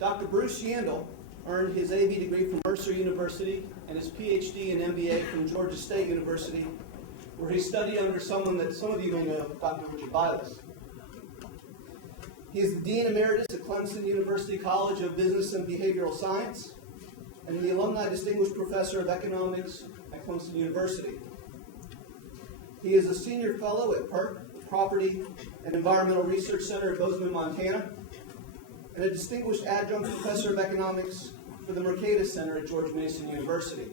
Dr. Bruce Yandle earned his AB degree from Mercer University and his PhD and MBA from Georgia State University, where he studied under someone that some of you may know, Dr. Richard Biles. He is the Dean Emeritus at Clemson University College of Business and Behavioral Science and the Alumni Distinguished Professor of Economics at Clemson University. He is a Senior Fellow at PERC, Property and Environmental Research Center at Bozeman, Montana, and a Distinguished Adjunct Professor of Economics for the Mercatus Center at George Mason University.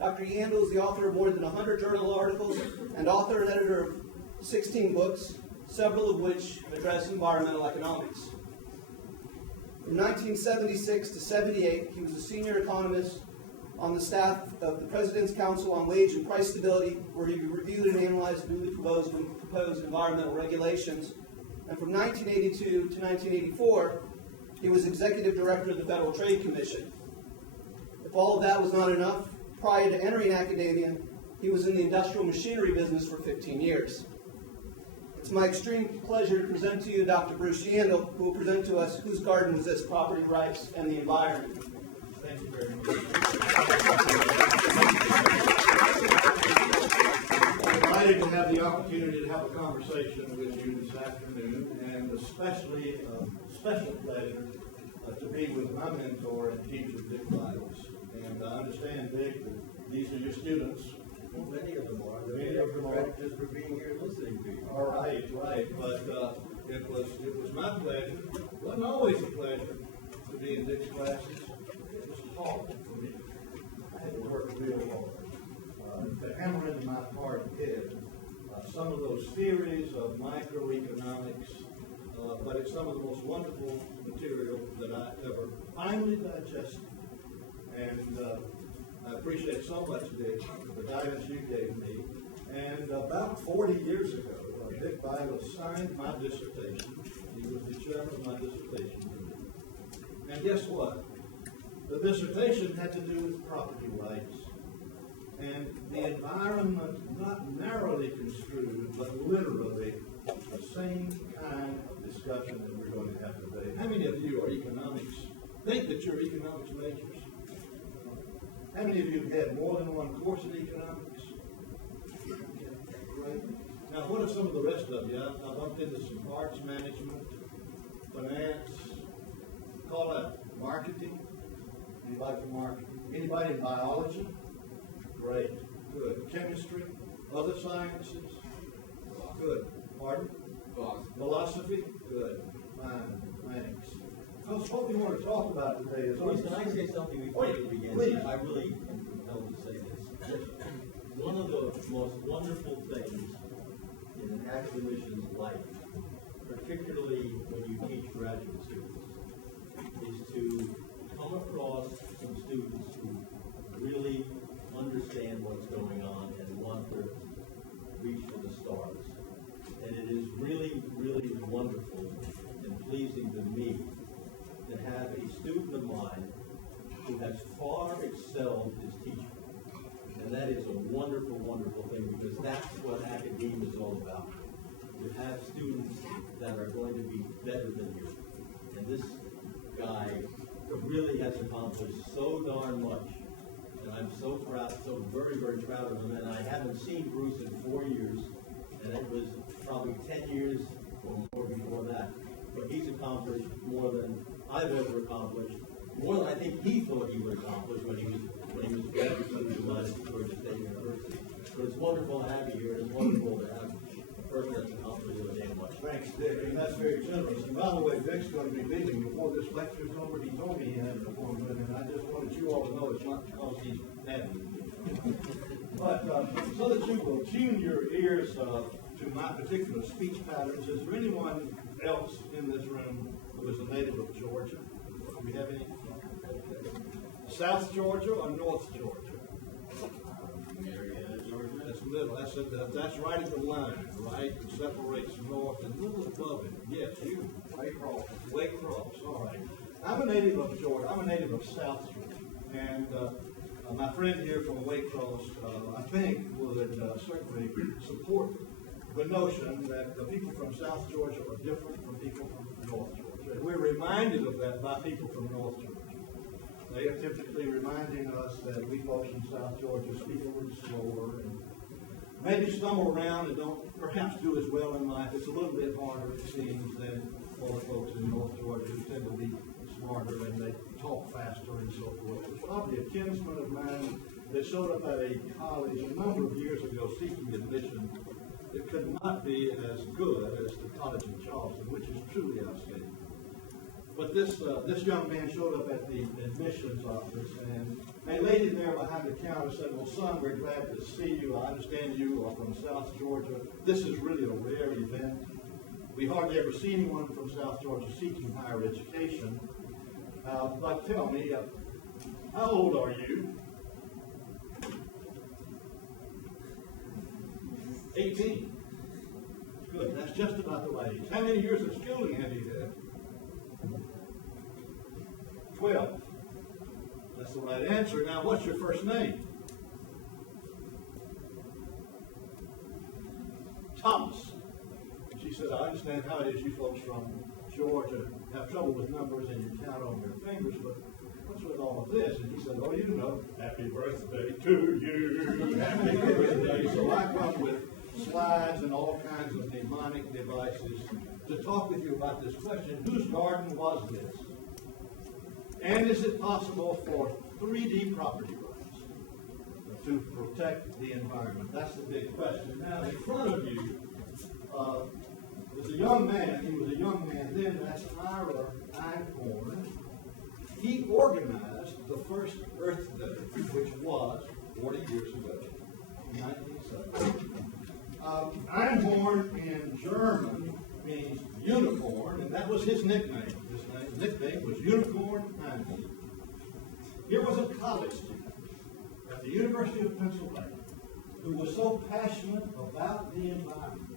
Dr. Yandle is the author of more than 100 journal articles and author and editor of 16 books, several of which address environmental economics. From 1976 to 78, he was a senior economist on the staff of the President's Council on Wage and Price Stability, where he reviewed and analyzed newly proposed environmental regulations. And from 1982 to 1984, he was executive director of the Federal Trade Commission. If all of that was not enough, prior to entering academia, he was in the industrial machinery business for 15 years. It's my extreme pleasure to present to you Dr. Bruce Yandle, who will present to us Whose Garden Was This? Property Rights and the Environment. Thank you very much. I'm delighted to have the opportunity to have a conversation with you this afternoon, and especially a special pleasure to be with my mentor and teacher, Dick Biles. And I understand, Dick, that these are your students. Well, many of them are. Many of them are just for being here and listening to you. All right, right. But it was my pleasure. It wasn't always a pleasure to be in Dick's classes. It was hard for me. I had to work real hard to hammer into my hard head some of those theories of microeconomics. But it's some of the most wonderful material that I ever finally digested. And I appreciate so much, Dick, the guidance you gave me. And about 40 years ago, Dick Biles signed my dissertation. He was the chairman of my dissertation. And guess what? The dissertation had to do with property rights and the environment, not narrowly construed, but literally the same kind of discussion that we're going to have today. How many of you are economics? Think that you're economics majors? How many of you have had more than one course in economics? Great. Now, what are some of the rest of you? I bumped into some arts management, finance, call that marketing. Anybody from marketing? Anybody in biology? Great. Good. Chemistry? Other sciences? Good. Pardon? Philosophy? Good. Fine. Thanks. Because what we want to talk about today is... Please, can I say something before we begin? Please. I really am compelled to say this. One of the most wonderful things in an academician's life, particularly when you teach graduate students, is to come across some students who really understand what's going on and want to reach for the stars. And it is really, really wonderful and pleasing to me to have a student of mine who has far excelled his teacher. And that is a wonderful, wonderful thing, because that's what academia is all about. To have students that are going to be better than you. And this guy really has accomplished so darn much. And I'm so proud, so very, very proud of him. And I haven't seen Bruce in 4 years, and it was probably 10 years or more before that. But he's accomplished more than I've ever accomplished, more than I think he thought he would accomplish when he was graduate student of Georgia State University. But it's wonderful to have you here, and it's wonderful to have a person that's accomplished so damn much. Thanks, Dick, and that's very generous. And by the way, Dick's going to be leaving before this lecture's over. He told me he had an appointment, and I just wanted you all to know it's not because he's mad with me. But so that you will tune your ears to my particular speech patterns, is there anyone else in this room who is a native of Georgia? Do we have any? South Georgia or North Georgia? That's middle. That's right at the line, right? That separates north and a little above it. Yes, you. Waycross. Waycross. All right. I'm a native of Georgia. I'm a native of South Georgia, and my friend here from Waycross, I think, would certainly support the notion that the people from South Georgia are different from people from North Georgia. And we're reminded of that by people from North Georgia. They are typically reminding us that we folks in South Georgia speak a little slower and maybe stumble around and don't perhaps do as well in life. It's a little bit harder, it seems, than all the folks in North Georgia who tend to be smarter and they talk faster and so forth. It's probably a kinsman of mine that showed up at a college a number of years ago seeking admission. It could not be as good as the college in Charleston, which is truly outstanding. But this young man showed up at the admissions office, and a lady there behind the counter said, "Well, son, we're glad to see you. I understand you are from South Georgia. This is really a rare event. We hardly ever see anyone from South Georgia seeking higher education. But tell me, how old are you?" 18. Good, that's just about the right age. How many years of schooling have you had? 12. That's the right answer. Now, what's your first name? Thomas. She said, "I understand how it is you folks from Georgia have trouble with numbers and you count on your fingers, but what's with all of this?" And he said, "Oh, you know, happy birthday to you, happy birthday." So I come with slides and all kinds of mnemonic devices to talk with you about this question: whose garden was this? And is it possible for 3D property rights to protect the environment? That's the big question. Now, in front of you was a young man. He was a young man then. That's Ira Einhorn. He organized the first Earth Day, which was 40 years ago, 1970. Einhorn in German means unicorn, and that was his nickname. His nickname was Unicorn Einhorn. Here was a college student at the University of Pennsylvania who was so passionate about the environment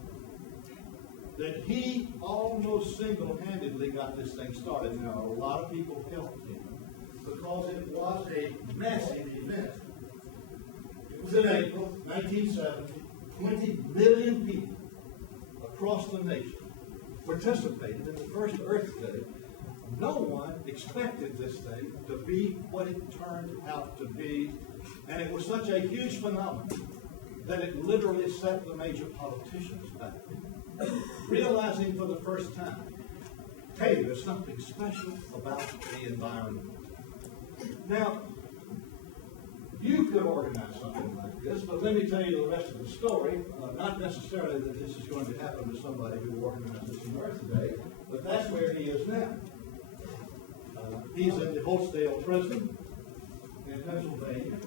that he almost single-handedly got this thing started. Now, a lot of people helped him because it was a massive event. It was in April 1970. 20 million people across the nation participated in the first Earth Day. No one expected this thing to be what it turned out to be, and it was such a huge phenomenon that it literally set the major politicians back, realizing for the first time, hey, there's something special about the environment. Now, you could organize something like this, but let me tell you the rest of the story. Not necessarily that this is going to happen to somebody who organizes an Earth Day, but that's where he is now. He's in the Holtsdale prison in Pennsylvania,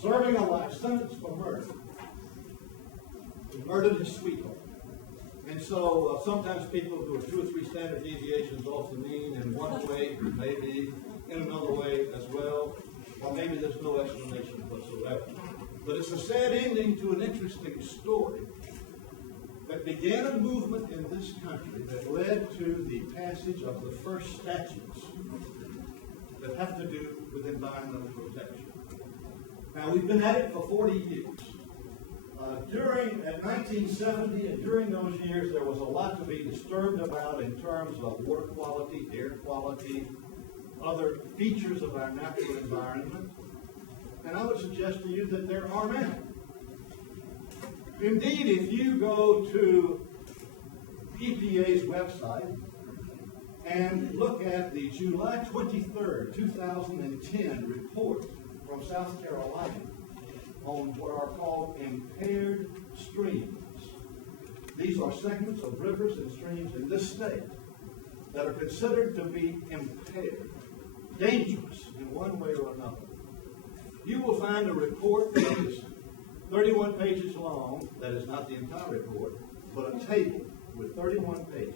serving a life sentence for murder. He murdered his sweetheart. And so sometimes people who are 2 or 3 standard deviations off the mean in one way, maybe in another way as well, or maybe there's no explanation whatsoever. But it's a sad ending to an interesting story that began a movement in this country that led to the passage of the first statutes that have to do with environmental protection. Now, we've been at it for 40 years. At 1970 and during those years, there was a lot to be disturbed about in terms of water quality, air quality, other features of our natural environment. And I would suggest to you that there are now. Indeed, if you go to EPA's website and look at the July 23rd, 2010 report from South Carolina on what are called impaired streams. These are segments of rivers and streams in this state that are considered to be impaired, dangerous in one way or another. You will find a report that is 31 pages long, that is not the entire report, but a table with 31 pages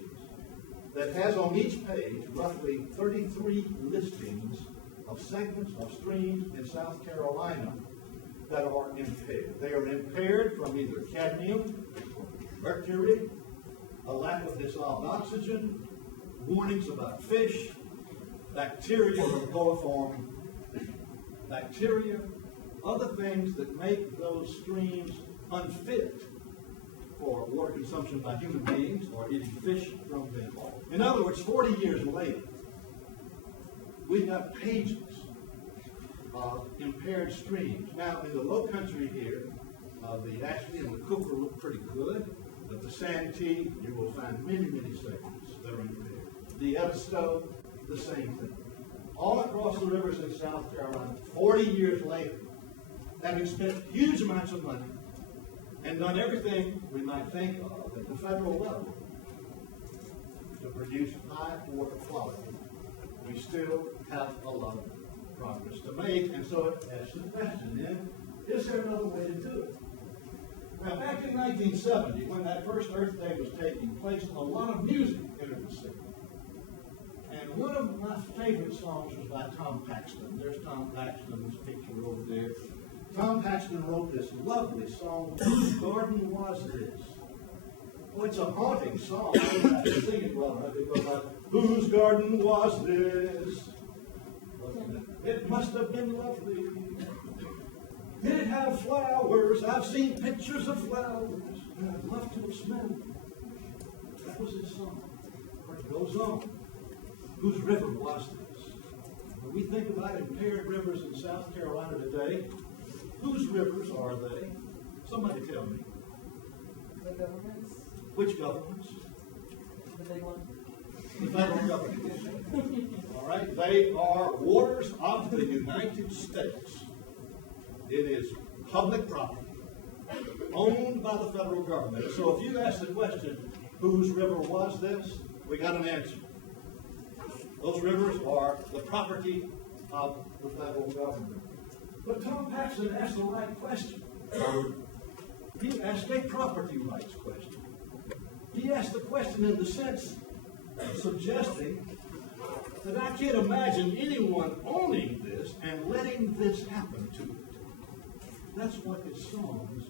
that has on each page roughly 33 listings of segments of streams in South Carolina that are impaired. They are impaired from either cadmium, mercury, a lack of dissolved oxygen, warnings about fish, bacteria from coliform bacteria, other things that make those streams unfit for water consumption by human beings or eating fish from them. In other words, 40 years later, we've got pages of impaired streams. Now, in the low country here, the Ashley and the Cooper look pretty good, but the Santee, you will find many, many segments that are impaired. The Edisto, the same thing. All across the rivers in South Carolina, 40 years later, having spent huge amounts of money and done everything we might think of at the federal level to produce high water quality, we still have a lot of progress to make. And so it asks the question then, is there another way to do it? Now, back in 1970, when that first Earth Day was taking place, a lot of music entered the city. And one of my favorite songs was by Tom Paxton. There's Tom Paxton's picture over there. Tom Paxton wrote this lovely song, Whose Garden Was This? Oh, it's a haunting song. I have to sing it well enough. It goes like, whose garden was this? It must have been lovely. Did it have flowers? I've seen pictures of flowers, and I'd love to have smelled them. That was his song. But it goes on. Whose river was this? When we think about impaired rivers in South Carolina today, whose rivers are they? Somebody tell me. The governments, Which governments? the big one. The federal government. All right, they are waters of the United States. It is public property, owned by the federal government. So if you ask the question, whose river was this? We got an answer. Those rivers are the property of the federal government. But Tom Paxton asked the right question. He asked a property rights question. He asked the question in the sense of suggesting that I can't imagine anyone owning this and letting this happen to it. That's what his songs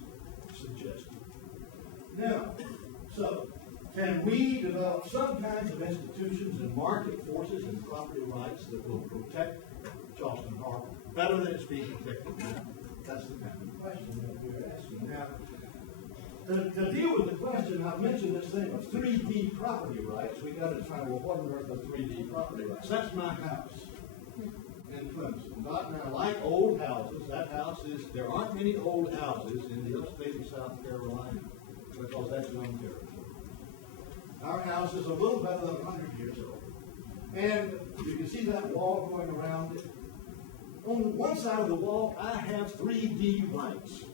suggested. Now, so, can we develop some kinds of institutions and market forces and property rights that will protect Charleston Harbor better than it's being protected now? That's the kind of question that we're asking. Now, to deal with the question, I've mentioned this thing of 3D property rights. We got to find, well, what on earth are 3D property rights? That's my house in Clemson. Not now, like old houses, that house is, there aren't many old houses in the upstate of South Carolina because that's young territory. Our house is a little better than 100 years old. And you can see that wall going around it. On one side of the wall, I have 3D rights.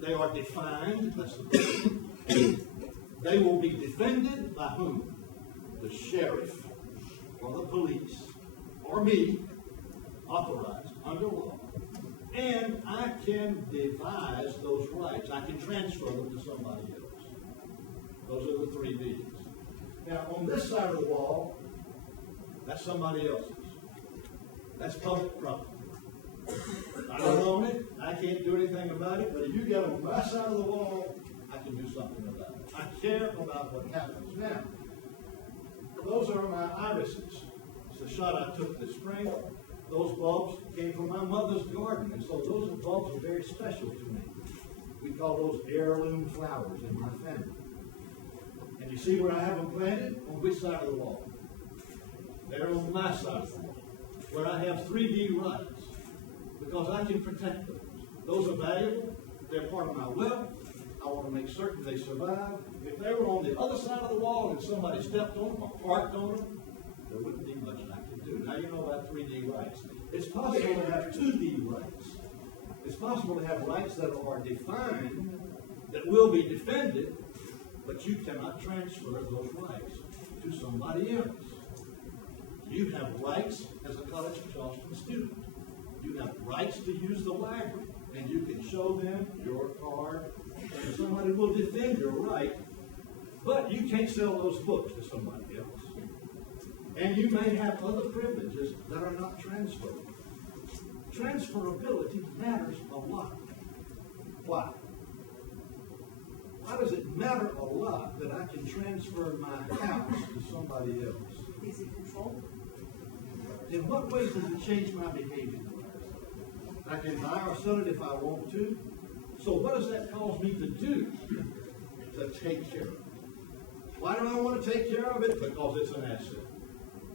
They are defined, that's the question. They will be defended by whom? The sheriff, or the police, or me, authorized under law. And I can devise those rights. I can transfer them to somebody else. Those are the 3 Ds. Now, on this side of the wall, that's somebody else's. That's public property. I don't own it. I can't do anything about it. But if you get on my side of the wall, I can do something about it. I care about what happens. Now, those are my irises. It's the shot I took this spring. Those bulbs came from my mother's garden. And so those bulbs are very special to me. We call those heirloom flowers in my family. And you see where I have them planted? On which side of the wall? They're on my side of the wall, where I have 3D rights, because I can protect those. Those are valuable. They're part of my wealth. I want to make certain they survive. If they were on the other side of the wall and somebody stepped on them or parked on them, there wouldn't be much I could do. Now you know about 3D rights. It's possible to have 2D rights. It's possible to have rights that are defined, that will be defended, but you cannot transfer those rights to somebody else. You have rights as a College of Charleston student. You have rights to use the library, and you can show them your card, and somebody will defend your right, but you can't sell those books to somebody else. And you may have other privileges that are not transferable. Transferability matters a lot. Why? Why does it matter a lot that I can transfer my house to somebody else? Easy control. In what ways does it change my behavior? I can buy or sell it if I want to, So what does that cause me to do? To take care of it. Why do I want to take care of it? Because it's an asset.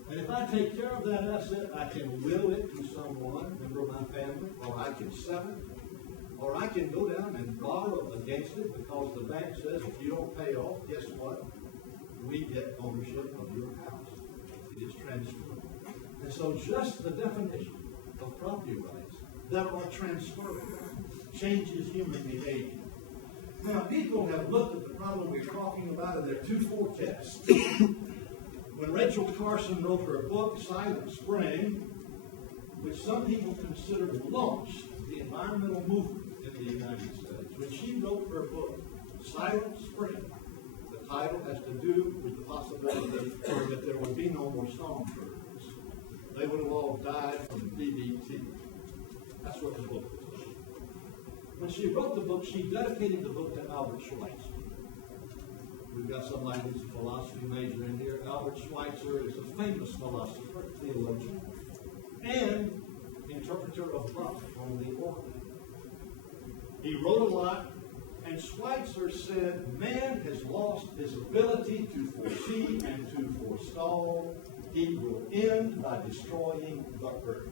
And if I take care of that asset, I can will it to someone, a member of my family, or I can sell it, or I can go down and borrow against it because the bank says if you don't pay off, guess what? We get ownership of your house. It is transferred. And so just the definition of property rights that are transferable changes human behavior. Now, people have looked at the problem we're talking about, and there are two forecasts. When Rachel Carson wrote her book, Silent Spring, which some people consider launched the environmental movement in the United States, when she wrote her book, Silent Spring, the title has to do with the possibility that there would be no more stormtroopers. They would have all died from DDT. That's what the book was. When she wrote the book, she dedicated the book to Albert Schweitzer. We've got somebody who's a philosophy major in here. Albert Schweitzer is a famous philosopher, theologian, and interpreter of love from the Order. He wrote a lot, and Schweitzer said, man has lost his ability to foresee and to forestall. He will end by destroying the earth.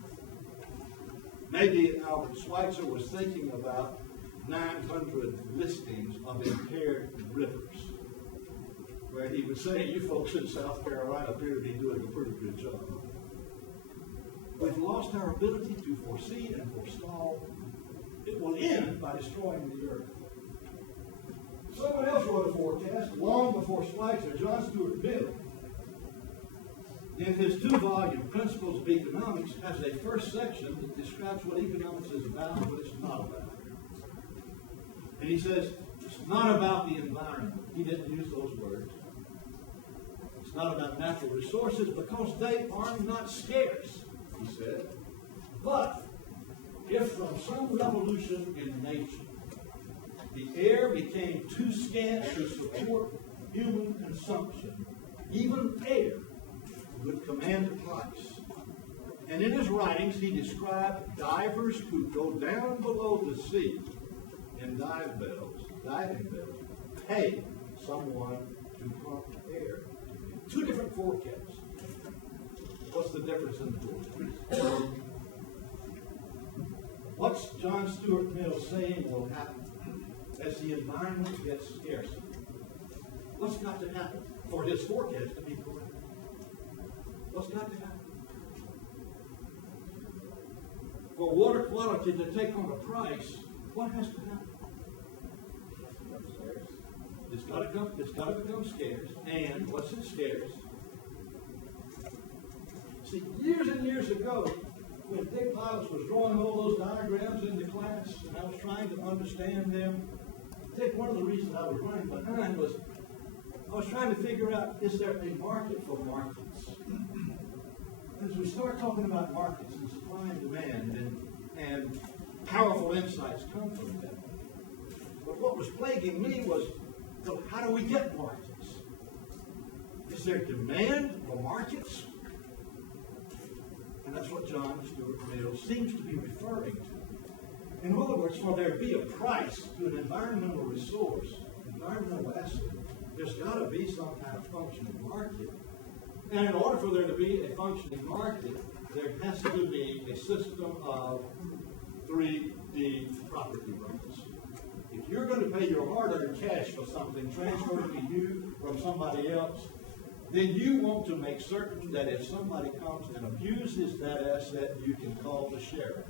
Maybe Albert Schweitzer was thinking about 900 listings of impaired rivers, where he would say, you folks in South Carolina appear to be doing a pretty good job. We've lost our ability to foresee and forestall. It will end by destroying the earth. Someone else wrote a forecast long before Schweitzer, John Stuart Mill, in his 2-volume Principles of Economics, has a first section that describes what economics is about and what it's not about. And he says, it's not about the environment. He didn't use those words. It's not about natural resources because they are not scarce, he said. But if from some revolution in nature, the air became too scant to support human consumption, even air would command a price. And in his writings, he described divers who go down below the sea in diving bells, pay someone to pump air. 2 different forecasts. What's the difference in the forecasts? What's John Stuart Mill saying will happen as the environment gets scarcer? What's got to happen for his forecast to be correct? What's got to happen? For water quality to take on a price, what has to happen? It's got to become scarce. And what's it scarce? See, years and years ago, when Dick Pilots was drawing all those diagrams into class, and I was trying to understand them, Dick, one of the reasons I was running behind was I was trying to figure out, is there a market for markets? As we start talking about markets and supply and demand, and powerful insights come from that. But what was plaguing me was, so how do we get markets? Is there demand for markets? And that's what John Stuart Mill seems to be referring to. In other words, for there to be a price to an environmental resource, environmental asset, there's got to be some kind of functioning market. And in order for there to be a functioning market, there has to be a system of 3D property rights. If you're going to pay your hard-earned cash for something transferred to you from somebody else, then you want to make certain that if somebody comes and abuses that asset, you can call the sheriff,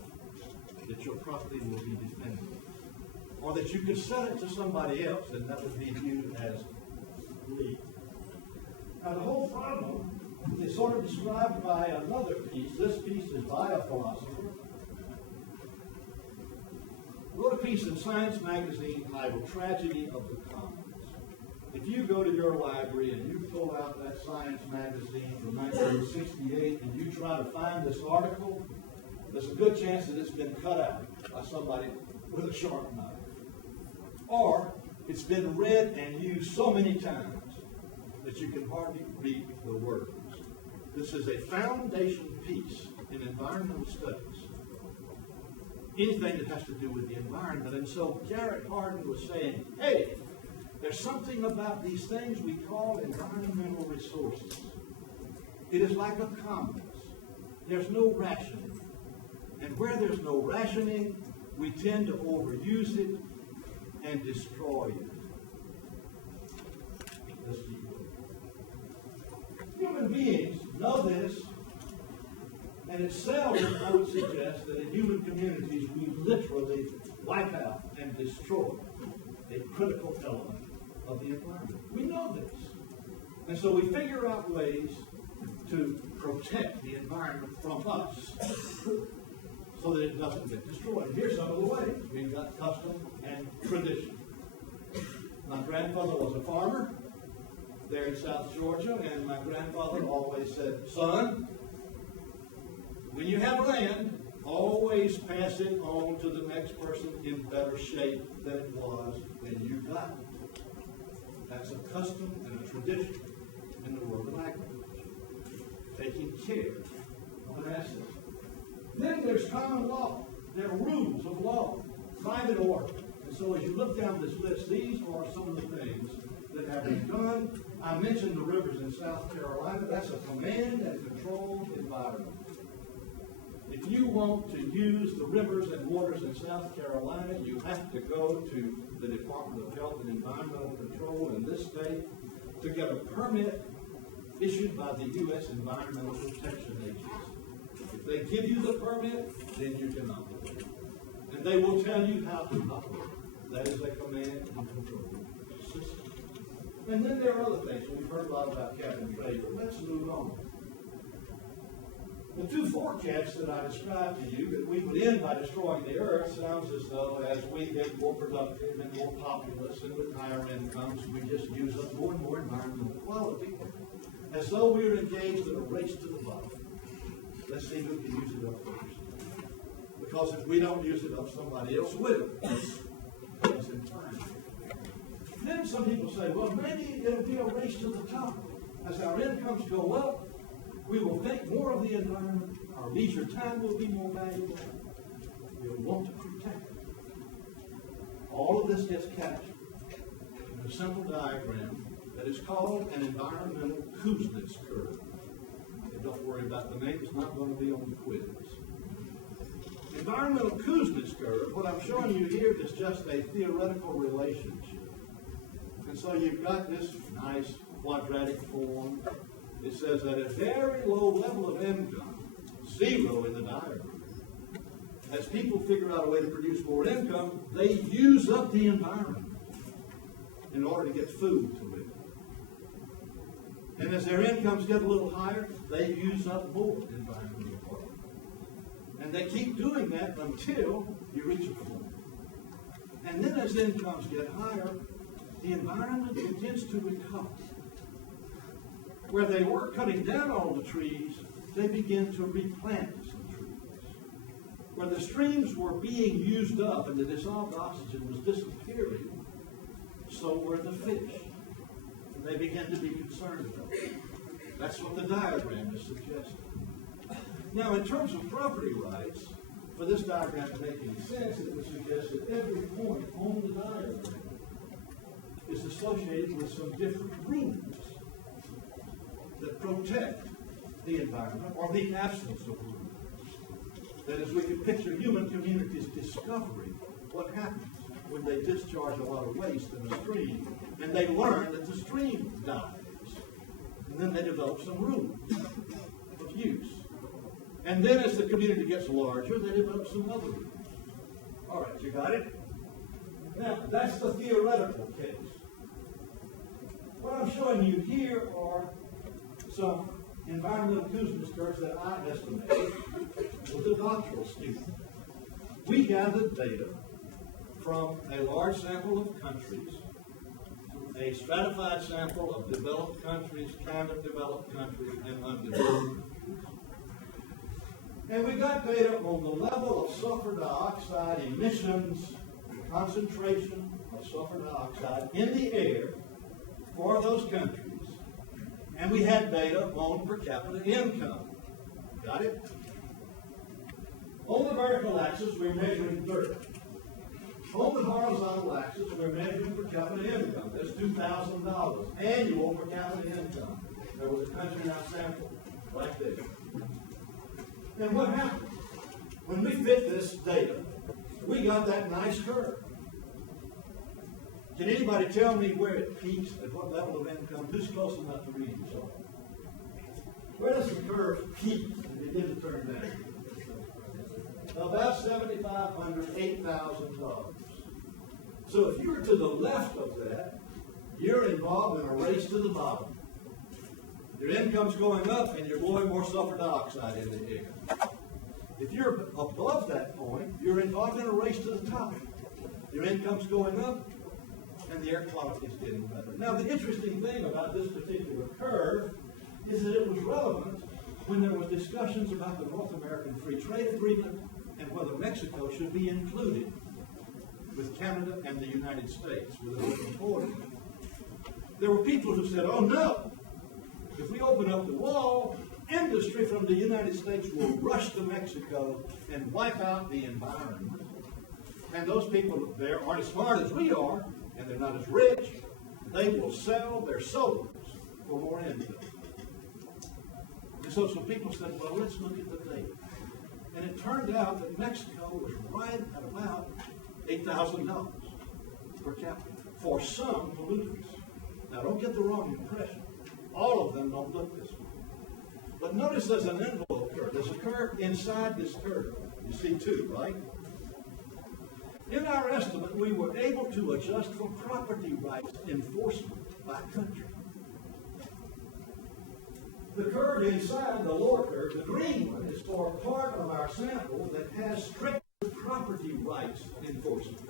that your property will be defended. Or that you can sell it to somebody else, and that would be viewed as legal. Now, the whole problem is sort of described by another piece. This piece is by a philosopher. I wrote a piece in Science magazine titled Tragedy of the Commons. If you go to your library and you pull out that Science magazine from 1968 and you try to find this article, there's a good chance that it's been cut out by somebody with a sharp knife. Or it's been read and used so many times that you can hardly read the words. This is a foundation piece in environmental studies. anything that has to do with the environment. And so Garrett Hardin was saying, hey, there's something about these things we call environmental resources. It is like a compass. There's no rationing. And where there's no rationing, we tend to overuse it and destroy it. Let's keep going. Human beings know this, and it's seldom, I would suggest, that in human communities we literally wipe out and destroy a critical element of the environment. We know this. And so we figure out ways to protect the environment from us so that it doesn't get destroyed. Here's some of the ways. We've got custom and tradition. My grandfather was a farmer there in South Georgia, and my grandfather always said, son, when you have land, always pass it on to the next person in better shape than it was when you got it. That's a custom and a tradition in the world of agriculture. Taking care of an asset. Then there's common law. There are rules of law, private order. And so as you look down this list, these are some of the things that have been done. I mentioned the rivers in South Carolina. That's a command and controlled environment. If you want to use the rivers and waters in South Carolina, you have to go to the Department of Health and Environmental Control in this state to get a permit issued by the U.S. Environmental Protection Agency. If they give you the permit, then you can operate. And they will tell you how to operate. That is a command and control system. And then there are other things. We've heard a lot about cap and trade, but let's move on. The two forecasts that I described to you, that we would end by destroying the earth, sounds as though as we get more productive and more populous and with higher incomes, we just use up more and more environmental quality, as though we were engaged in a race to the bottom. Let's see who can use it up first. Because if we don't use it up, somebody else will. That's in time. Then some people say, well, maybe it'll be a race to the top. As our incomes go up, we will think more of the environment. Our leisure time will be more valuable. We'll want to protect it. All of this gets captured in a simple diagram that is called an environmental Acoustics curve. And don't worry about the name. It's not going to be on the quiz. Environmental Acoustics curve, what I'm showing you here is just a theoretical relationship. And so you've got this nice quadratic form. It says that at a very low level of income, 0 in the diagram, as people figure out a way to produce more income, they use up the environment in order to get food to live. And as their incomes get a little higher, they use up more environmental quality. And they keep doing that until you reach a point. And then as incomes get higher, the environment begins to recover. Where they were cutting down all the trees, they begin to replant some trees. Where the streams were being used up and the dissolved oxygen was disappearing, so were the fish. And they began to be concerned about it. That's what the diagram is suggesting. Now, in terms of property rights, for this diagram to make any sense, it would suggest that every point on the diagram is associated with some different rules that protect the environment or the absence of rules. That is, we can picture human communities discovering what happens when they discharge a lot of waste in a stream, and they learn that the stream dies. And then they develop some rules of use. And then as the community gets larger, they develop some other rules. All right, you got it? Now, that's the theoretical case. What I'm showing you here are some environmental Acoustics curves that I estimated with a doctoral student. We gathered data from a large sample of countries, a stratified sample of developed countries, kind of developed countries, and undeveloped countries. And we got data on the level of sulfur dioxide emissions, concentration of sulfur dioxide in the air for those countries. And we had data on per capita income. Got it? On the vertical axis, we're measuring dirt. On the horizontal axis, we're measuring per capita income. That's $2,000 annual per capita income. There was a country in our sample, like this. And what happened? When we fit this data, we got that nice curve. Can anybody tell me where it peaks, at what level of income? Who's close enough to read this all? Where does the curve peak and begin to turn down? About $7,500, $8,000. So if you're to the left of that, you're involved in a race to the bottom. Your income's going up and you're blowing more sulfur dioxide in the air. If you're above that point, you're involved in a race to the top. Your income's going up and the air quality is getting better. Now, the interesting thing about this particular curve is that it was relevant when there was discussions about the North American Free Trade Agreement and whether Mexico should be included with Canada and the United States with an open border. There were people who said, oh no, if we open up the wall, industry from the United States will rush to Mexico and wipe out the environment. And those people there aren't as smart as we are, and they're not as rich. They will sell their souls for more income. And so some people said, well, let's look at the data. And it turned out that Mexico was right at about $8,000 per capita for some pollutants. Now, don't get the wrong impression. All of them don't look this way. But notice there's an envelope curve. There's a curve inside this curve. You see two, right? In our estimate, we were able to adjust for property rights enforcement by country. The curve inside the lower curve, the green one, is for a part of our sample that has strict property rights enforcement.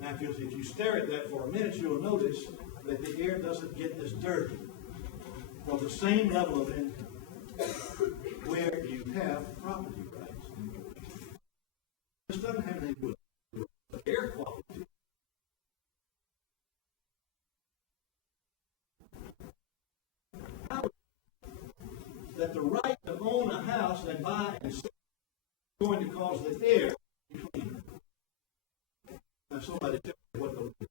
Now, if you stare at that for a minute, you'll notice that the air doesn't get as dirty for the same level of income where you have property rights enforcement. This doesn't have anything to do with air quality. That the right to own a house and buy and sell is going to cause the air to be cleaner. Now somebody tell me what those is.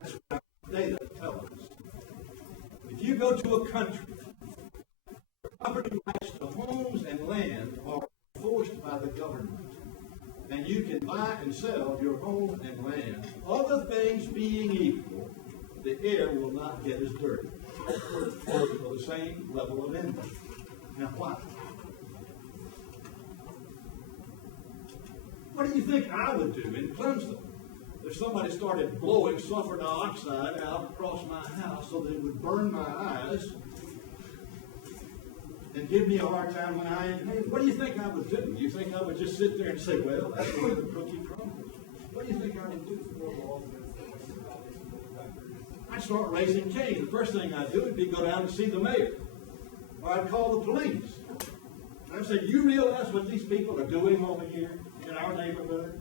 That's what our data tells us. If you go to a country, property rights to homes and land are enforced by the government. And you can buy and sell your home and land. Other things being equal, the air will not get as dirty for the same level of income. Now, why? What do you think I would do in Clemson if somebody started blowing sulfur dioxide out across my house so that it would burn my eyes and give me a hard time when I inhale? What do you think I would do? You think I would just sit there and say, well, that's the way the cookie crumbles? What do you think I would do? I'd start raising Cain. The first thing I'd do would be go down and see the mayor. Or I'd call the police. And I'd say, you realize what these people are doing over here in our neighborhood?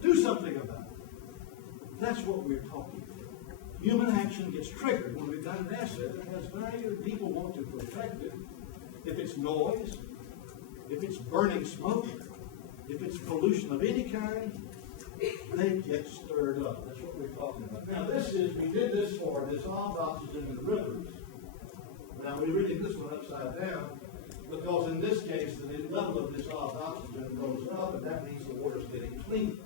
Do something about it. That's what we're talking about. Human action gets triggered when we've got an asset that has value and people want to protect it. If it's noise, if it's burning smoke, if it's pollution of any kind, they get stirred up. That's what we're talking about. Now we did this for dissolved oxygen in rivers. Now we're reading this one upside down because in this case the level of dissolved oxygen goes up and that means the water's getting cleaner.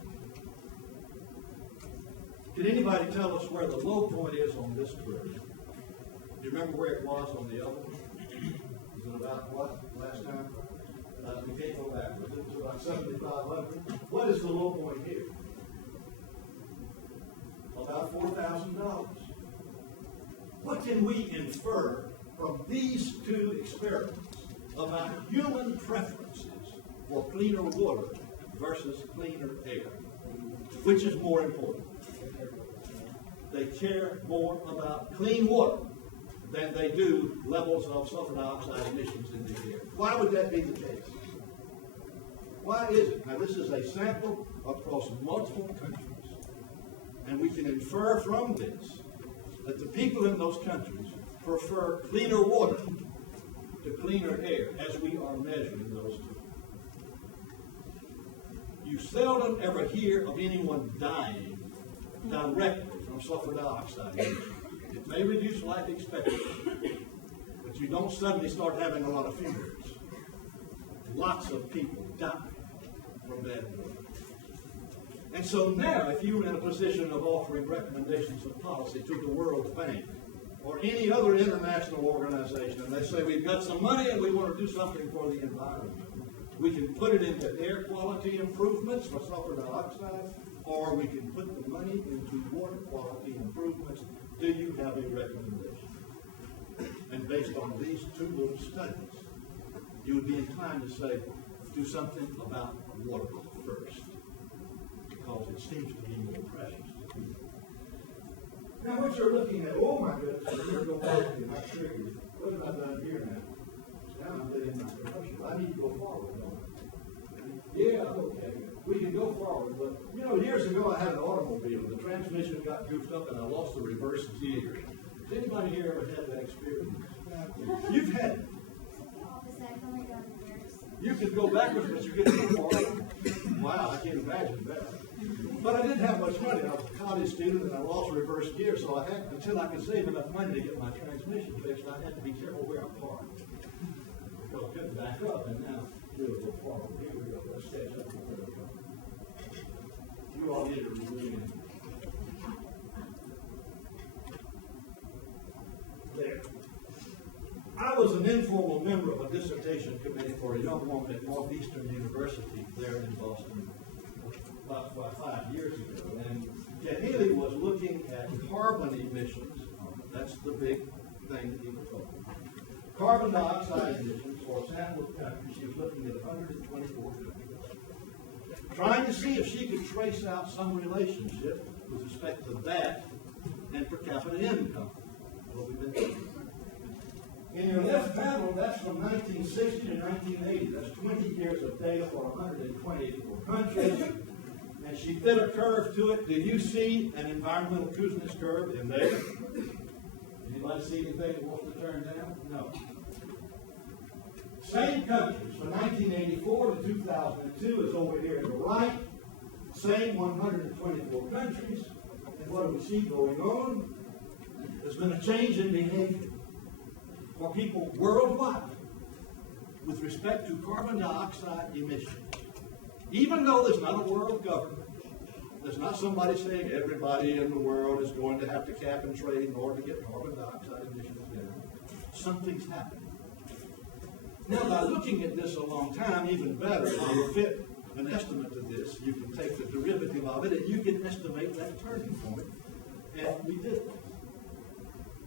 Can anybody tell us where the low point is on this curve? Do you remember where it was on the other one? Was it about what last time? We can't go backwards. It was about 7,500. What is the low point here? About $4,000. What can we infer from these two experiments about human preferences for cleaner water versus cleaner air? Which is more important? They care more about clean water than they do levels of sulfur dioxide emissions in the air. Why would that be the case? Why is it? Now, this is a sample across multiple countries. And we can infer from this that the people in those countries prefer cleaner water to cleaner air as we are measuring those two. You seldom ever hear of anyone dying directly from sulfur dioxide. It may reduce life expectancy, but you don't suddenly start having a lot of funerals. Lots of people die from bad water. And so now, if you were in a position of offering recommendations of policy to the World Bank or any other international organization, and they say, we've got some money and we want to do something for the environment, we can put it into air quality improvements for sulfur dioxide, or we can put the money into water quality improvements. Do you have a recommendation? And based on these two little studies, you would be inclined to say, do something about water first, because it seems to be more precious to people. Now what you're looking at, oh my goodness, here go back to my trigger. What have I done here now? Now I'm getting my promotion. I need to go forward, don't I? Yeah, okay. We can go forward, but you know, years ago I had an automobile. The transmission got goofed up and I lost the reverse gear. Has anybody here ever had that experience? You've had it. You could go backwards, but you get to go forward. Wow, I can't imagine that. But I didn't have much money. I was a college student and I lost reverse gear, so I had, until I could save enough money to get my transmission fixed, I had to be careful where I parked. Because I couldn't back up, and now we'll go forward. Here we go. Let's catch up with where we're going. You all need to read it. There. I was an informal member of a dissertation committee for a young woman at Northeastern University there in Boston about 5 years ago. And Healy was looking at carbon emissions. That's the big thing that he was talking about. Carbon dioxide emissions for a sample of countries. She was looking at 124 countries, trying to see if she could trace out some relationship with respect to that and per capita income. What we've been doing. In your left panel, that's from 1960 to 1980. That's 20 years of data for 124 countries. And she fit a curve to it. Do you see an environmental Kuznets curve in there? Anybody see anything that wants to turn down? No. Same countries from 1984 to 2002 is over here to the right. Same 124 countries. And what do we see going on? There's been a change in behavior for people worldwide with respect to carbon dioxide emissions. Even though there's not a world government, there's not somebody saying everybody in the world is going to have to cap and trade in order to get carbon dioxide emissions down. Something's happening. Now, by looking at this a long time, even better, you fit an estimate to this. You can take the derivative of it and you can estimate that turning point. And we did that.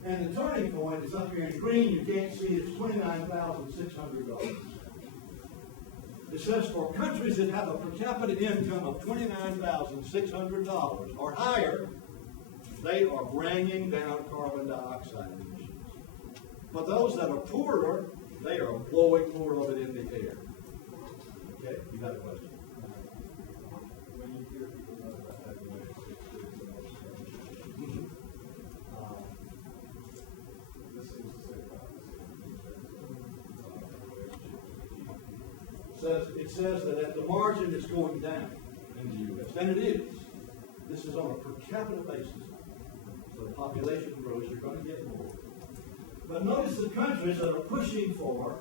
And the turning point is up here in green. You can't see it's $29,600. It says for countries that have a per capita income of $29,600 or higher, they are bringing down carbon dioxide emissions. For those that are poorer, they are blowing more of it in the air. Okay, you got a question? When you hear people talk about having this seems to say It says that at the margin it's going down in the U.S. And it is. This is on a per capita basis. So the population grows, you're going to get more. But notice the countries that are pushing for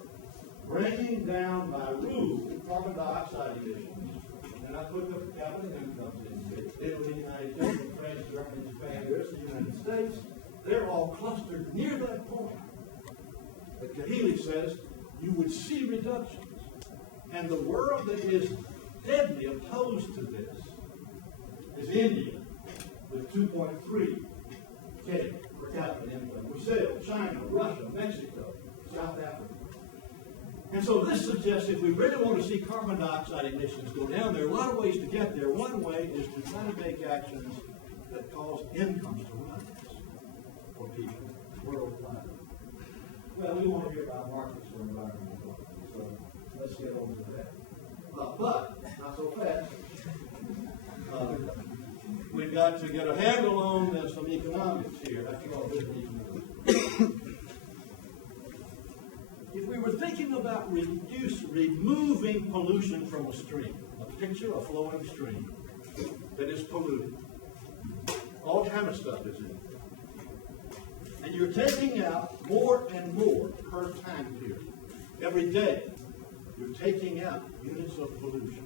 bringing down by rule carbon dioxide emissions. And I put the per capita incomes in here. Italy, United Kingdom, France, Germany, Japan, there's the United States. They're all clustered near that point. But Kahili says you would see reductions. And the world that is deadly opposed to this is India with 2.3 K per capita income. Brazil, China, Russia, Mexico, South Africa. And so this suggests if we really want to see carbon dioxide emissions go down, there are a lot of ways to get there. One way is to try to make actions that cause incomes to rise for people worldwide. Well, we want to hear about markets for environmental quality, so let's get over to that. But not so fast. We've got to get a handle on some economics here. After all, good economics. If we were talking about removing pollution from a stream. Picture a flowing stream that is polluted. All kind of stuff is in it. And you're taking out more and more per time period. Every day, you're taking out units of pollution.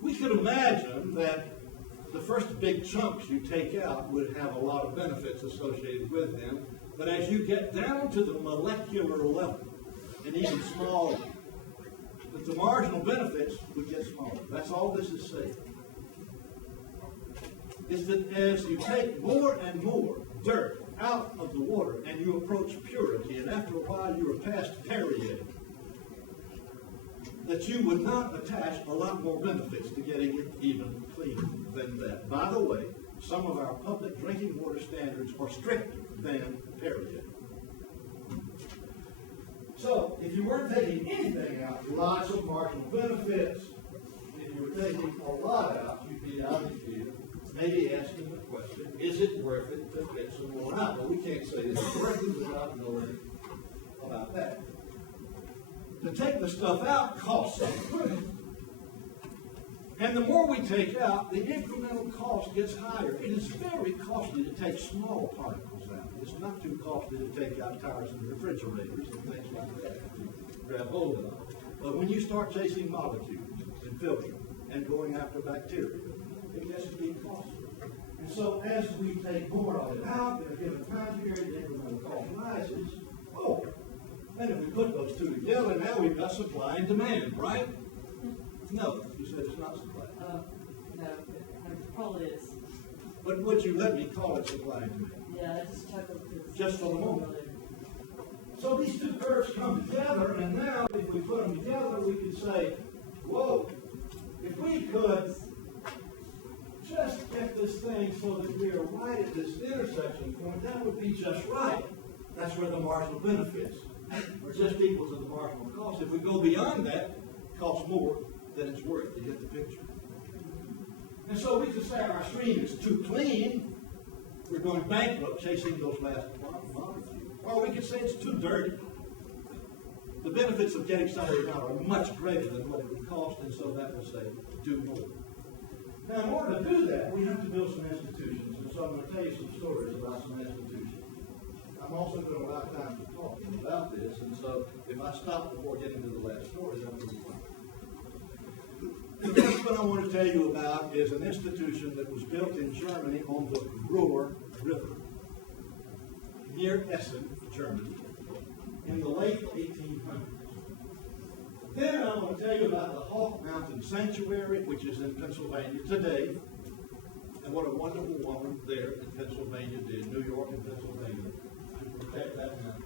We could imagine that the first big chunks you take out would have a lot of benefits associated with them, but as you get down to the molecular level, and even smaller, but the marginal benefits would get smaller. That's all this is saying. Is that as you take more and more dirt out of the water and you approach purity, and after a while you are past Perrier, that you would not attach a lot more benefits to getting it even cleaner than that. By the way, some of our public drinking water standards are stricter than Perrier. So, if you weren't taking anything out, lots of marginal benefits. If you were taking a lot out, you'd be out of here, maybe asking the question, is it worth it to get some more out? But we can't say it's worth it without knowing about that. To take the stuff out costs something. And the more we take out, the incremental cost gets higher. It is very costly to take small particles out. It's not too costly to take out tires and refrigerators and things like that to grab hold of. But when you start chasing molecules and filtering and going after bacteria, it gets to be costly. And so as we take more of it out in a given time period, the incremental cost rises. Oh, and if we put those two together, now we've got supply and demand, right? No, you said it's not supply. No, it probably is. But would you let me call it supply and demand? Yeah, I just chuckled because. Just for the moment. So these two curves come together, and now if we put them together, we could say, whoa, if we could just get this thing so that we are right at this intersection point, that would be just right. That's where the marginal benefits are just equal to the marginal cost. If we go beyond that, it costs more than it's worth to get the picture. And so we could say our stream is too clean. We're going bankrupt chasing those last molecules. Or we could say it's too dirty. The benefits of getting something out are much greater than what it would cost, and so that will say, do more. Now, in order to do that, we have to build some institutions, and so I'm going to tell you some stories about some institutions. I'm also going to allow time to talk about this, and so if I stop before getting to the last story, that will be fine. The first one I want to tell you about is an institution that was built in Germany on the Ruhr River, near Essen, Germany, in the late 1800s. Then I want to tell you about the Hawk Mountain Sanctuary, which is in Pennsylvania today, and what a wonderful woman there in Pennsylvania did, New York and Pennsylvania, to protect that mountain.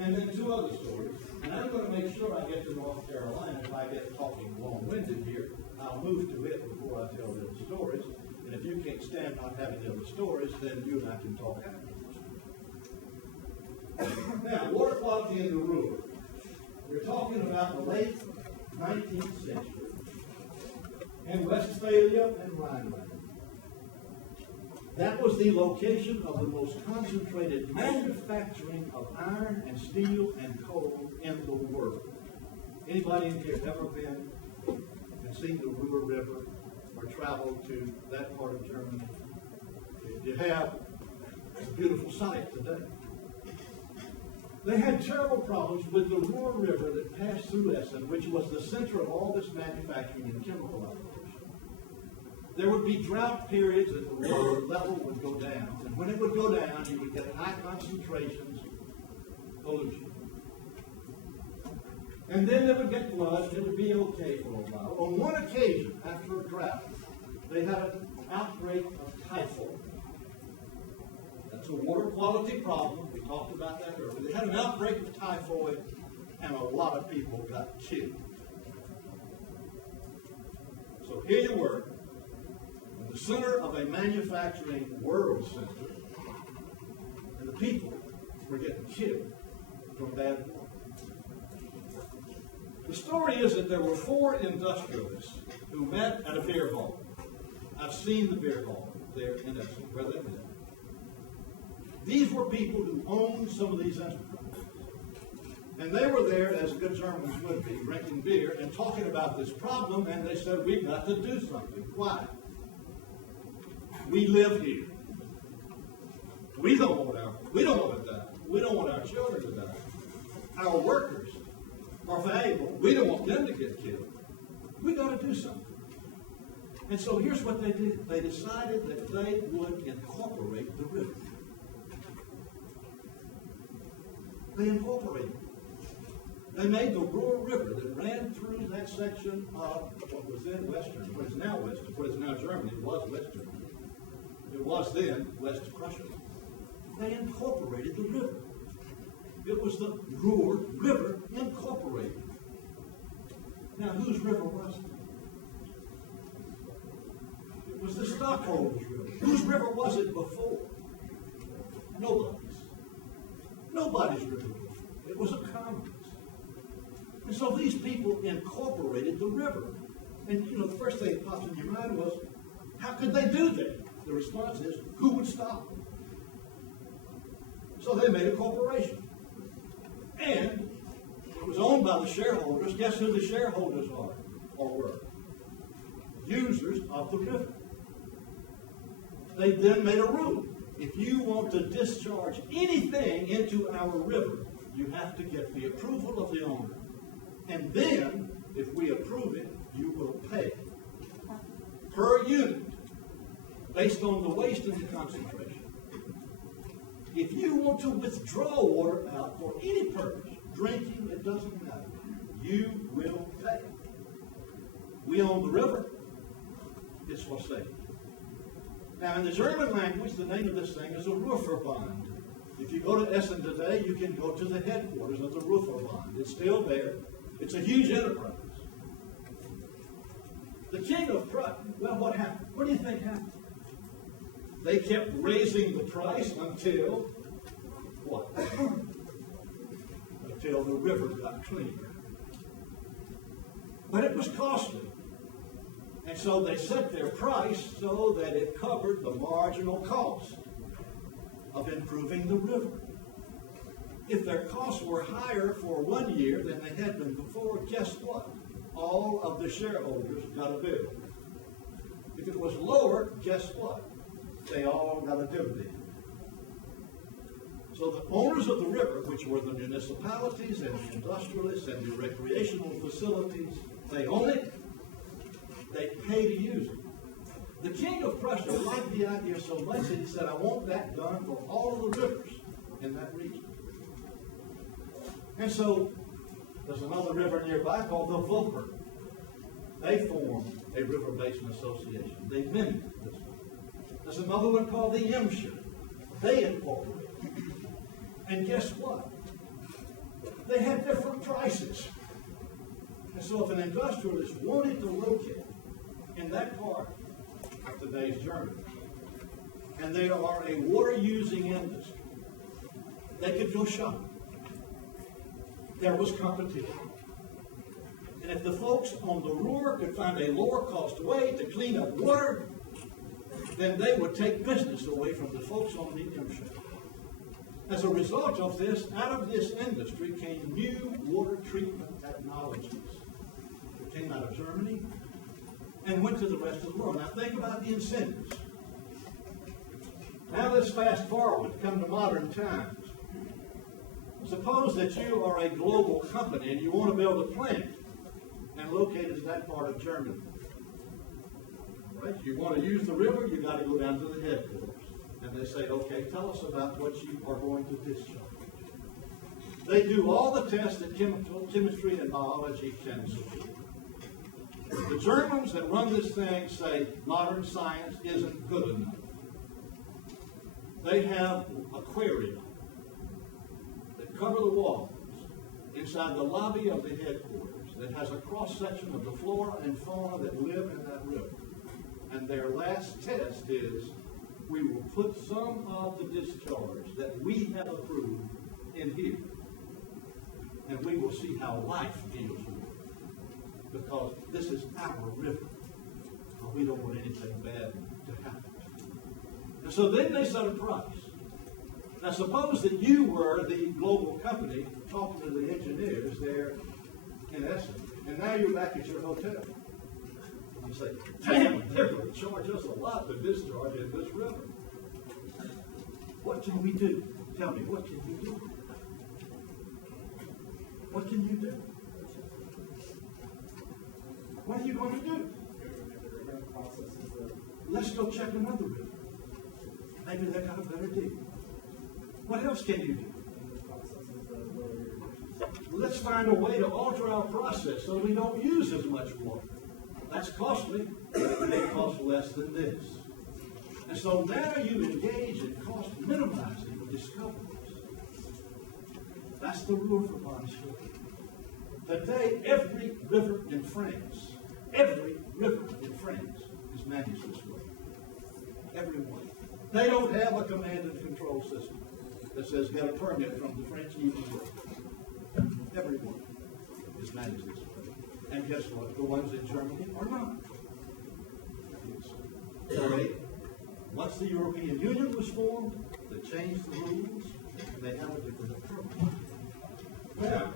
And then two other stories. And I'm going to make sure I get to North Carolina. If I get talking long-winded here, I'll move to it before I tell the other stories. And if you can't stand not having the other stories, then you and I can talk afterwards. Now, water quality in the Ruhr. We're talking about the late 19th century in Westphalia and Rhineland. That was the location of the most concentrated manufacturing of iron and steel and coal in the world. Anybody in here ever been and seen the Ruhr River or traveled to that part of Germany? If you have, it's a beautiful sight today. They had terrible problems with the Ruhr River that passed through Essen, which was the center of all this manufacturing and chemical application. There would be drought periods and the water level would go down. And when it would go down, you would get high concentrations of pollution. And then they would get floods, and it would be okay for a while. On one occasion, after a drought, they had an outbreak of typhoid. That's a water quality problem. We talked about that earlier. They had an outbreak of typhoid, and a lot of people got killed. So here you were, in the center of a manufacturing world center, and the people were getting killed from bad water. The story is that there were 4 industrialists who met at a beer hall. I've seen the beer hall there in Essen, where they met. These were people who owned some of these enterprises. And they were there, as good Germans would be, drinking beer and talking about this problem, and they said, we've got to do something. Why? We live here. We don't want to die. We don't want our children to die. Our workers are valuable. We don't want them to get killed. We got to do something. And so here's what they did. They decided that they would incorporate the river. They incorporated it. They made the Ruhr River that ran through that section of what was then Western, what is now Western, what is now Germany. It was West Germany. It was then West Prussia. They incorporated the river. It was the Ruhr River incorporated. Now, whose river was it? It was the stockholders' river. Whose river was it before? Nobody's. Nobody's river before. It was a commons. And so these people incorporated the river. And, the first thing that popped in your mind was, how could they do that? The response is, who would stop them? So they made a corporation. And it was owned by the shareholders. Guess who the shareholders are or were? Users of the river. They then made a rule. If you want to discharge anything into our river, you have to get the approval of the owner. And then, if we approve it, you will pay per unit based on the waste and the concentration. If you want to withdraw water out for any purpose, drinking, it doesn't matter, you will pay. We own the river. It's for sale. Now, in the German language, the name of this thing is a Ruhrverband. If you go to Essen today, you can go to the headquarters of the Ruhrverband. It's still there. It's a huge enterprise. The king of Prussia, well, what happened? What do you think happened? They kept raising the price until what? Until the river got clean. But it was costly. And so they set their price so that it covered the marginal cost of improving the river. If their costs were higher for 1 year than they had been before, guess what? All of the shareholders got a bill. If it was lower, guess what? They all got a dividend. So the owners of the river, which were the municipalities and the industrialists and the recreational facilities, they own it. They pay to use it. The king of Prussia liked the idea so much that he said, I want that done for all of the rivers in that region. And so there's another river nearby called the Wupper. They formed a river basin association. They mimicked this one. There's another one called the Emscher. They incorporated. And guess what? They had different prices. And so if an industrialist wanted to locate in that part of today's Germany, and they are a water-using industry, they could go shopping. There was competition. And if the folks on the Ruhr could find a lower-cost way to clean up water, then they would take business away from the folks on the Emscher. As a result of this, out of this industry came new water treatment technologies. It came out of Germany and went to the rest of the world. Now think about the incentives. Now let's fast forward, come to modern times. Suppose that you are a global company and you want to build a plant and locate it in that part of Germany. Right? You want to use the river, you got to go down to the headquarters. And they say, okay, tell us about what you are going to discharge. They do all the tests that chemistry and biology can support. The Germans that run this thing say modern science isn't good enough. They have aquarium that cover the walls inside the lobby of the headquarters that has a cross-section of the flora and fauna that live in that river. And their last test is, we will put some of the discharge that we have approved in here. And we will see how life deals with it. Because this is our river. And we don't want anything bad to happen. And so then they set a price. Now suppose that you were the global company talking to the engineers there in Essen, and now you're back at your hotel. You say, damn, they're going to charge us a lot to discharge in this river. What can we do? Tell me, what can you do? What can you do? What are you going to do? Let's go check another river. Maybe they got a better deal. What else can you do? Let's find a way to alter our process so we don't use as much water. That's costly, but it may cost less than this. And so now you engage in cost minimizing discoveries. That's the rule for body sculpture. Today, every river in France is managed this way. Every one. They don't have a command and control system that says get a permit from the French EPA. Every one is managed this way. And guess what? The ones in Germany are not. So once the European Union was formed, they changed the rules, and they have a different approach. Now,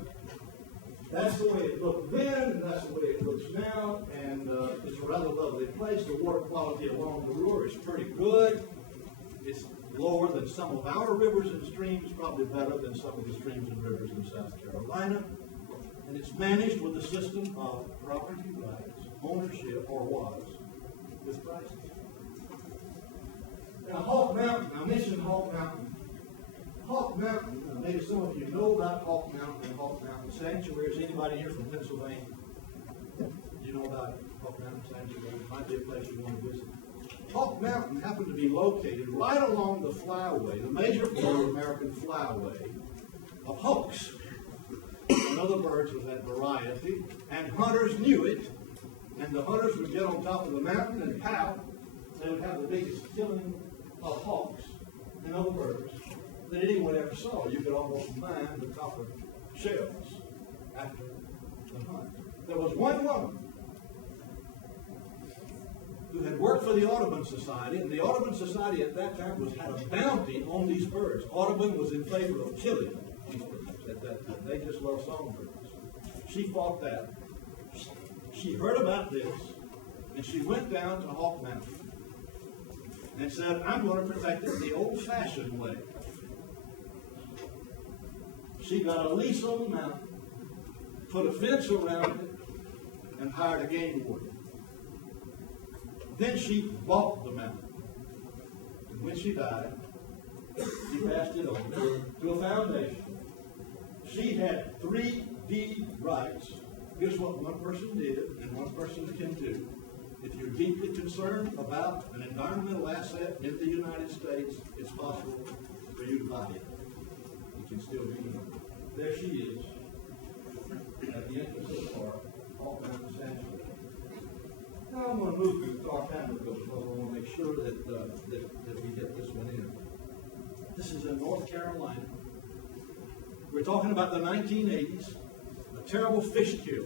that's the way it looked then, and that's the way it looks now, and it's a rather lovely place. The water quality along the Ruhr is pretty good. It's lower than some of our rivers and streams, probably better than some of the streams and rivers in South Carolina. And it's managed with a system of property rights, ownership, or was, with prices. Now, Hawk Mountain, I mentioned Hawk Mountain. Hawk Mountain, maybe some of you know about Hawk Mountain and Hawk Mountain Sanctuary. Is anybody here from Pennsylvania? Do you know about Hawk Mountain Sanctuary? It might be a place you want to visit. Hawk Mountain happened to be located right along the flyway, the major American flyway of hawks and other birds of that variety, and hunters knew it, and the hunters would get on top of the mountain and pow, they would have the biggest killing of hawks and other birds that anyone ever saw. You could almost mine the copper shells after the hunt. There was one woman who had worked for the Audubon Society, and the Audubon Society at that time had a bounty on these birds. Audubon was in favor of killing these birds at that time. They just love songbirds. She fought that. She heard about this, and she went down to Hawk Mountain and said, I'm going to protect it the old-fashioned way. She got a lease on the mountain, put a fence around it, and hired a game warden. Then she bought the mountain. And when she died, she passed it on to a foundation. She had 3 deed rights. Here's what one person did and one person can do. If you're deeply concerned about an environmental asset in the United States, it's possible for you to buy it. You can still do it. There she is at the entrance of the park, Hawk Mountain Sanctuary. Now I'm going to move to the dark hammer because I want to make sure that we get this one in. This is in North Carolina. We're talking about the 1980s, a terrible fish kill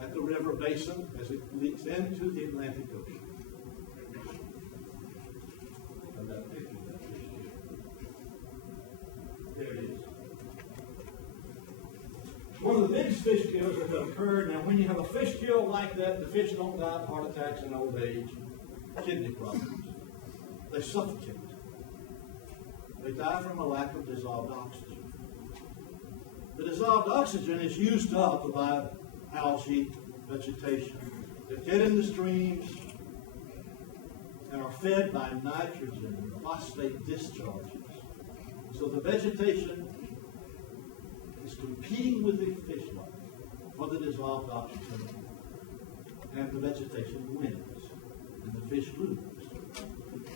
at the river basin as it leaks into the Atlantic Ocean. I've got a picture of that fish kill. There it is. One of the biggest fish kills that have occurred. Now, when you have a fish kill like that, the fish don't die of heart attacks in old age, kidney problems. They suffocate. They die from a lack of dissolved oxygen. The dissolved oxygen is used up by algae, vegetation, that get in the streams and are fed by nitrogen and phosphate discharges. So the vegetation is competing with the fish life for the dissolved oxygen, and the vegetation wins, and the fish lose.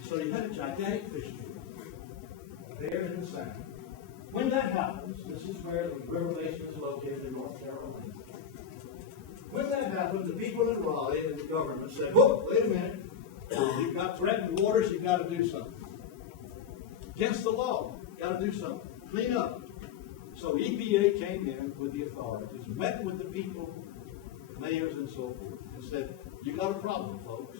So you had a gigantic fish kill there in the Sound. When that happens, this is where the river basin is located in North Carolina. When that happened, the people in Raleigh and the government said, whoa, wait a minute. You've got threatened waters, you've got to do something. Against the law, got to do something. Clean up. So EPA came in with the authorities, met with the people, mayors and so forth, and said, you got a problem, folks.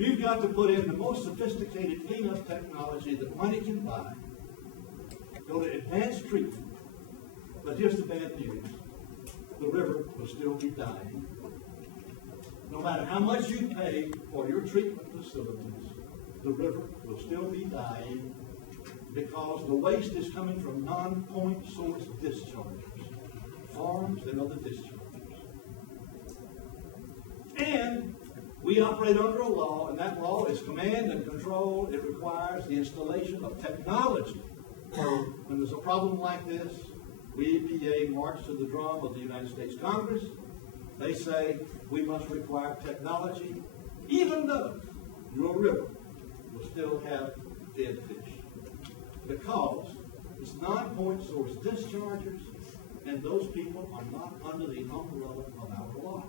You've got to put in the most sophisticated cleanup technology that money can buy. Go to advanced treatment. But here's the bad news. The river will still be dying. No matter how much you pay for your treatment facilities, the river will still be dying because the waste is coming from non-point source dischargers, farms and other dischargers. And we operate under a law, and that law is command and control. It requires the installation of technology. When there's a problem like this, we, EPA, march to the drum of the United States Congress. They say we must require technology, even though your river will still have dead fish. Because it's non-point source dischargers, and those people are not under the umbrella of our law.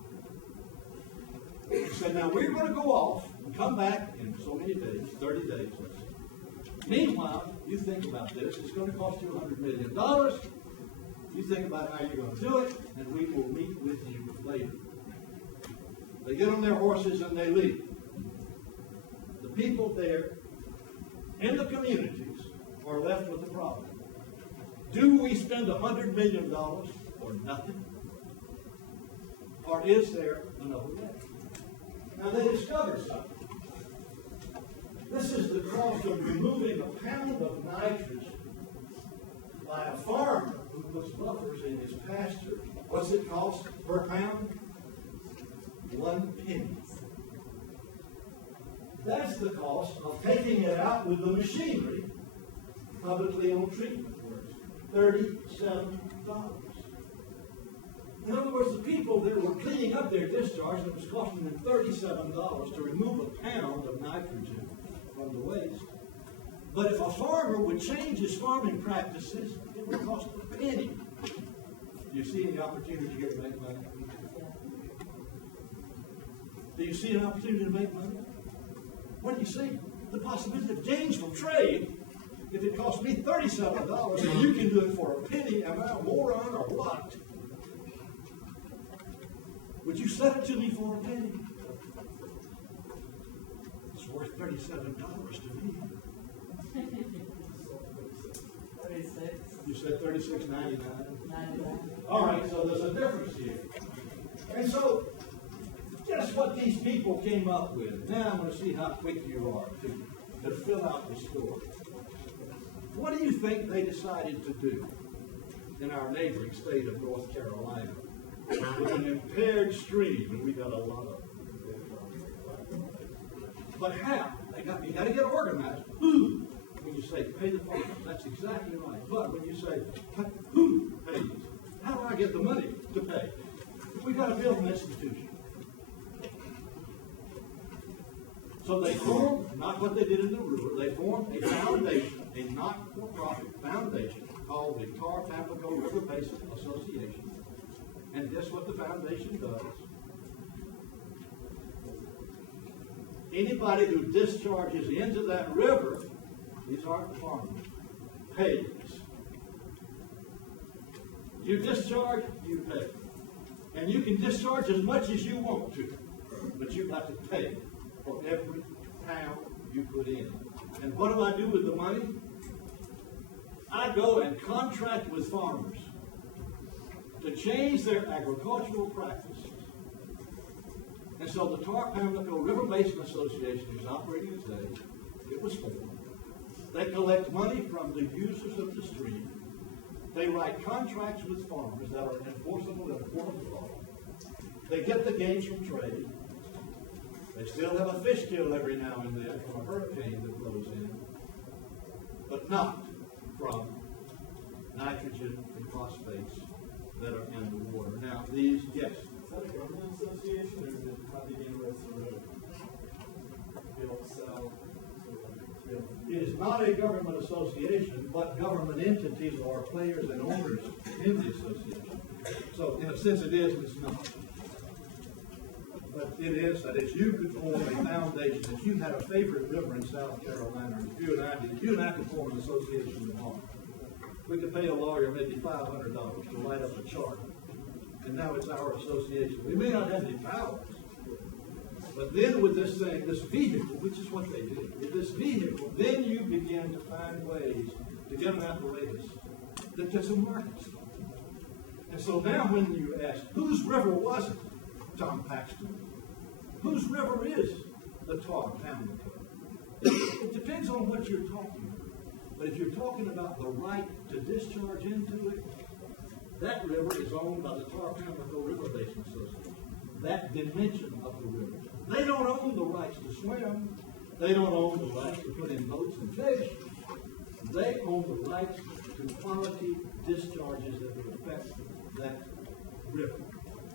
So now we're going to go off and come back in so many days, 30 days, let's say. Meanwhile, you think about this. It's going to cost you $100 million. You think about how you're going to do it, and we will meet with you later. They get on their horses and they leave. The people there in the communities are left with the problem. Do we spend $100 million for nothing? Or is there another way? Now they discovered something. This is the cost of removing a pound of nitrogen by a farmer who puts buffers in his pasture. What's it cost per pound? 1 penny. That's the cost of taking it out with the machinery publicly on treatment works. $37. In other words, the people that were cleaning up their discharge, it was costing them $37 to remove a pound of nitrogen from the waste. But if a farmer would change his farming practices, it would cost a penny. Do you see any opportunity here to make money? Do you see an opportunity to make money? What do you see? The possibility of gains from trade. If it costs me $37 and you can do it for a penny, am I a moron or what? Would you sell it to me for a penny? It's worth $37 to me. 36. You said $36.99. 99. All right, so there's a difference here. And so, guess what these people came up with? Now I'm going to see how quick you are to fill out the story. What do you think they decided to do in our neighboring state of North Carolina? With an impaired stream, and we got a lot of them. But how? You got to get organized. Who? When you say pay the farmers, that's exactly right. But when you say who pays, how do I get the money to pay? We got to build an institution. So they formed, not what they did in the river, they formed a foundation, a not-for-profit foundation called the Tar-Pamlico River Basin Association. And guess what the foundation does? Anybody who discharges into that river, these aren't the farmers, pays. You discharge, you pay. And you can discharge as much as you want to, but you've got to pay for every pound you put in. And what do I do with the money? I go and contract with farmers to change their agricultural practices. And so the Tar-Pamlico River Basin Association is operating today. It was formed. They collect money from the users of the stream. They write contracts with farmers that are enforceable in a court of law. They get the gains from trade. They still have a fish kill every now and then from a hurricane that blows in, but not from nitrogen and phosphates that are in the water. Now, these, yes? Is that a government association, or is it how the universe road? Build, sell, It is not a government association, but government entities are players and owners in the association. So, in a sense, it is and it's not. But it is that if you could form a foundation, if you had a favorite river in South Carolina, and if you and I could form an association tomorrow, we could pay a lawyer maybe $500 to write up a chart. And now it's our association. We may not have any powers, But then with this thing, this vehicle, which is what they did, with this vehicle, then you begin to find ways to get an apparatus that gets a market. And so now when you ask, whose river was it? Tom Paxton. Whose river is the Tar Pamela? It depends on what you're talking about. But if you're talking about the right to discharge into it, that river is owned by the Tar Pamela River Basin Association. That dimension of the river. They don't own the rights to swim. They don't own the rights to put in boats and fish. They own the rights to quality discharges that will affect that river.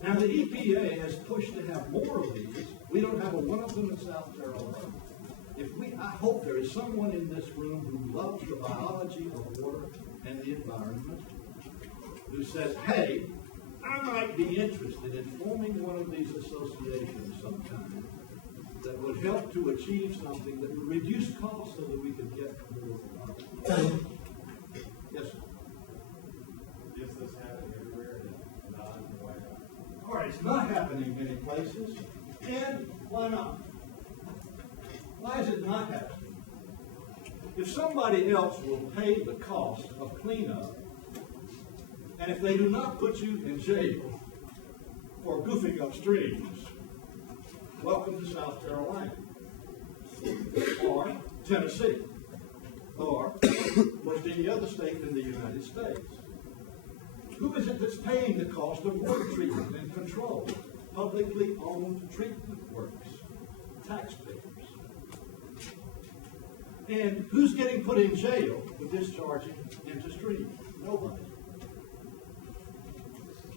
Now the EPA has pushed to have more of these. We don't have one of them in South Carolina. I hope there is someone in this room who loves the biology of water and the environment, who says, hey, I might be interested in forming one of these associations sometime that would help to achieve something that would reduce costs so that we could get more water. Yes, sir. Is this happening everywhere and not in the White House? All right, it's not happening many places. And why not? Why is it not happening? If somebody else will pay the cost of cleanup, and if they do not put you in jail for goofing up streams, welcome to South Carolina, or Tennessee, or most any other state in the United States. Who is it that's paying the cost of water treatment and control? Publicly owned treatment works, taxpayers. And who's getting put in jail for discharging into streams? Nobody.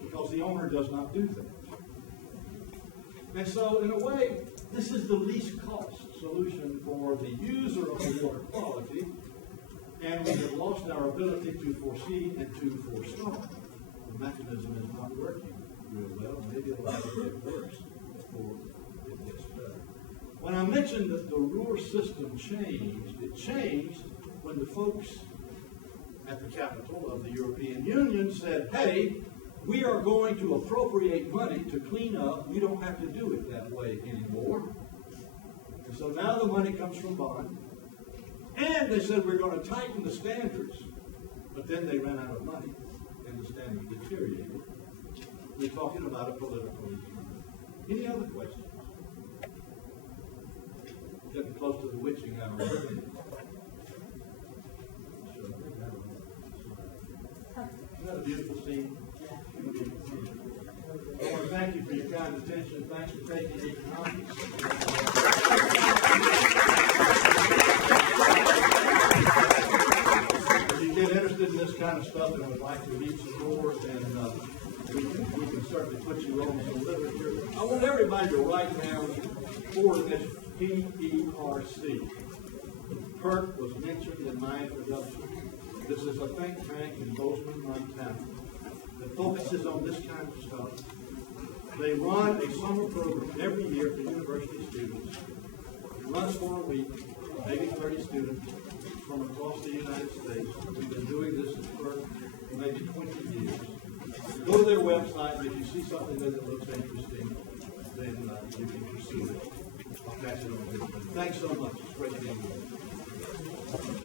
Because the owner does not do that. And so, in a way, this is the least cost solution for the user of the water quality, and we have lost our ability to foresee and to forestall. The mechanism is not working real well. Maybe it'll have to get worse before it gets better. When I mentioned that the Ruhr system changed, it changed when the folks at the Capitol of the European Union said, hey, we are going to appropriate money to clean up. We don't have to do it that way anymore. And so now the money comes from bond. And they said we're going to tighten the standards. But then they ran out of money and the standards deteriorated. We're talking about a political issue. Any other questions? Getting close to the witching hour. Isn't that a beautiful scene? I want to thank you for your kind attention. Thanks for taking economics. If you get interested in this kind of stuff and would like to read some more, then we can certainly put you on some literature. I want everybody to write down for this PERC. PERC was mentioned in my introduction. This is a think tank in Bozeman, Montana, that focuses on this kind of stuff. They run a summer program every year for university students. It runs for a week, maybe 30 students from across the United States. We've been doing this for maybe 20 years. Go to their website, and if you see something that looks interesting, then you can pursue it. I'll pass it on to you. Thanks so much. It's great being with you.